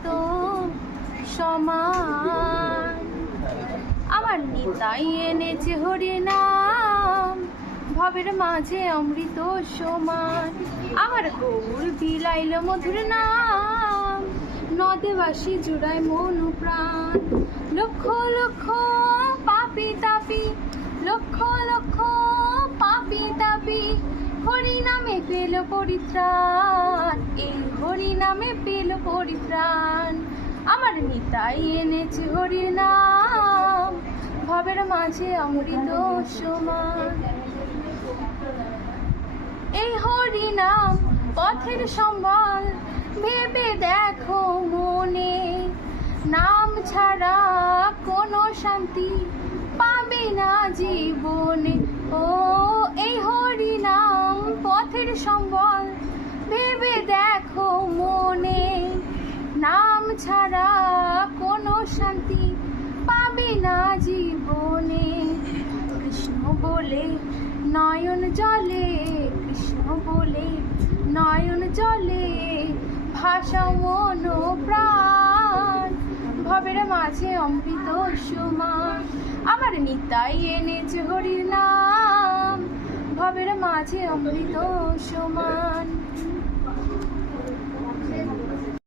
অমৃত সমান। আমার নিতাই এনেছে হরি নাম, ভবের মাঝে অমৃত সমান। আমার গৌর বিলাইল মধুর নাম, নদে বাসি জুড়ায় মন প্রাণ। লক্ষ লক্ষ পাপি তাপি, লক্ষ লক্ষ পাপি তাপি, হরি নামে পেল পরিত্রাণ, এই হরি নামে পেল পরিত্রাণ। আমার নিতাই এনেছে হরি নাম, ভবের মাঝে অমৃত সমান। এই হরি নাম পথের সম্বল, ভেবে দেখো মনে, নাম ছাড়া কোনো শান্তি পাবে না জীবনে। ও এই হরি নাম পথের সম্বল, ভেবে দেখো মনে, নাম ছাড়া কোনো শান্তি পাবে না জীবনে। কৃষ্ণ বলে নয়ন জলে, কৃষ্ণ বলে নয়ন জলে, ভাষা মন প্রাণ, ভবের মাঝে অমৃত সমান। আমার নিতাই এনেছে হরির নাম, ভবের মাঝে অমৃত সমান।